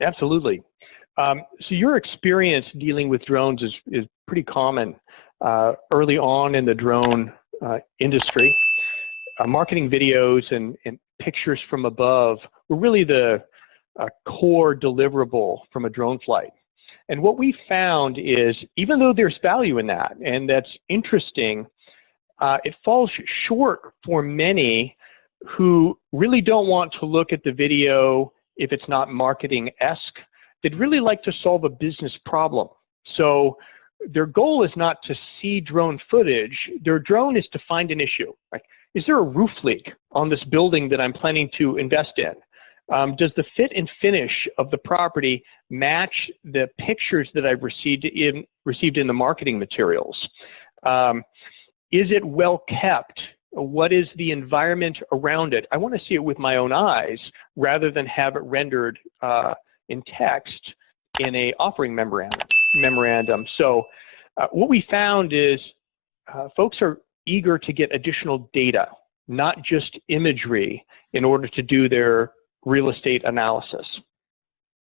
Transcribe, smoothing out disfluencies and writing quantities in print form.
Absolutely. So your experience dealing with drones is pretty common early on in the drone industry. Marketing videos and pictures from above were really the core deliverable from a drone flight. And what we found is, even though there's value in that, and that's interesting, it falls short for many who really don't want to look at the video if it's not marketing-esque. They'd really like to solve a business problem. So their goal is not to see drone footage. Their drone is to find an issue. Like, is there a roof leak on this building that I'm planning to invest in? Does the fit and finish of the property match the pictures that I've received in the marketing materials? Is it well kept? What is the environment around it? I want to see it with my own eyes rather than have it rendered in text in a offering memorandum. So what we found is folks are eager to get additional data, not just imagery, in order to do their real estate analysis.